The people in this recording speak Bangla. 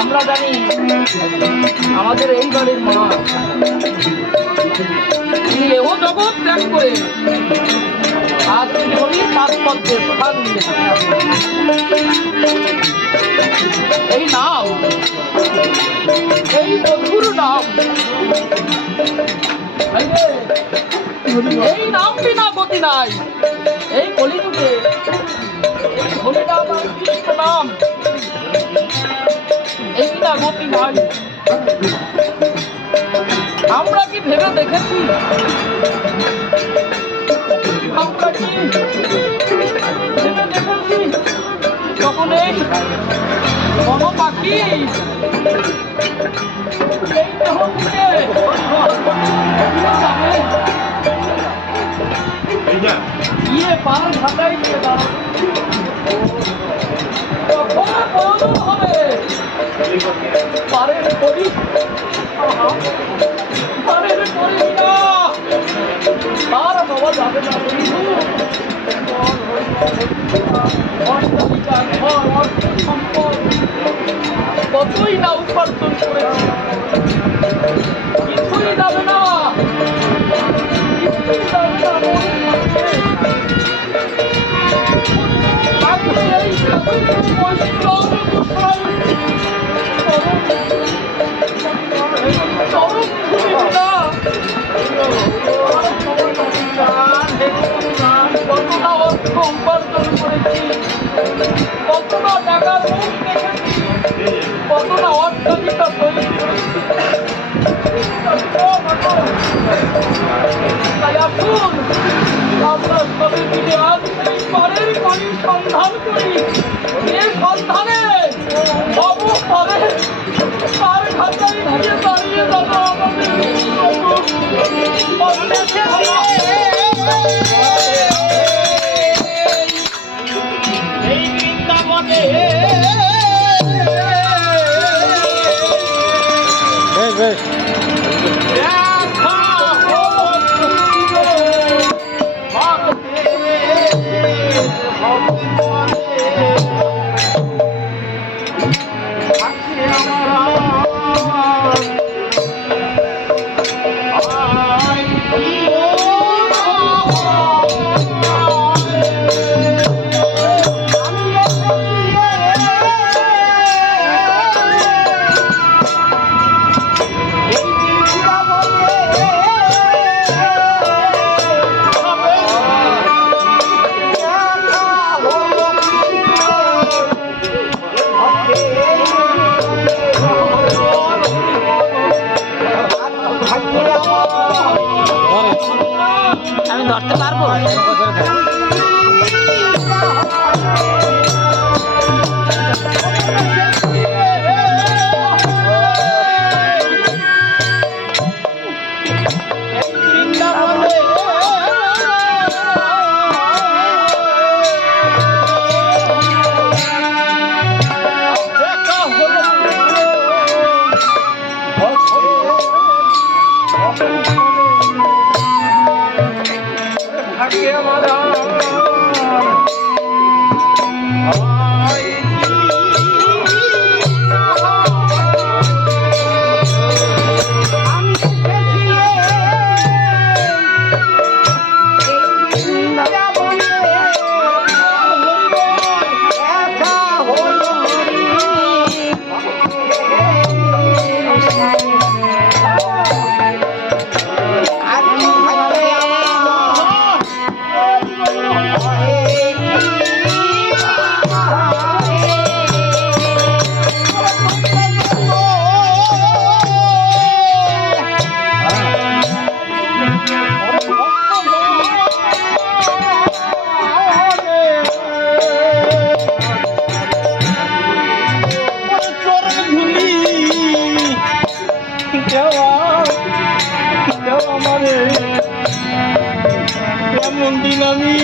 আমরা জানি আমাদের এই বাড়ির মা তিনি এও জগৎ ত্যাগ করে আজ হরির পাদপদ্মের স্থান নিয়েছেন। এই নাম, এই মধুর নাম, এই নাম বিনা গতি নাই। এই কলিযুগে হরি নাম আর কৃষ্ণ নাম, এই বিনা গতি নাই। আমরা কি ভেবে দেখেছি, আমরা কি ভেবে দেখেছি যখন এই বন পাখি এই দেহ থেকে গিয়ে পাল ঢাকাই দিয়ে দাঁড়াবে, তখন প্রয়োজন হবে পারের করি, পারের করি না, তার বাবা যাবে না। কতই না উপার্জন করেছি, কিছুই যাবে না, কিছুই যাবে না। কতটা অর্থ উপার্জন করেছি, কতটা টাকা মুখ দেখেছি, কতটা অট্টালিকা তৈরি করেছি। তাই আসুন আমরা সবাই মিলে আজ সেই পরের করি সন্ধান করি। এ সন্ধানে সব পরে তার খাতায় গিয়ে দাঁড়িয়ে যাবো আমাদের এই বৃন্দাবনে। বেশ আমি ধরতে পারবো। কেমন দিন আমি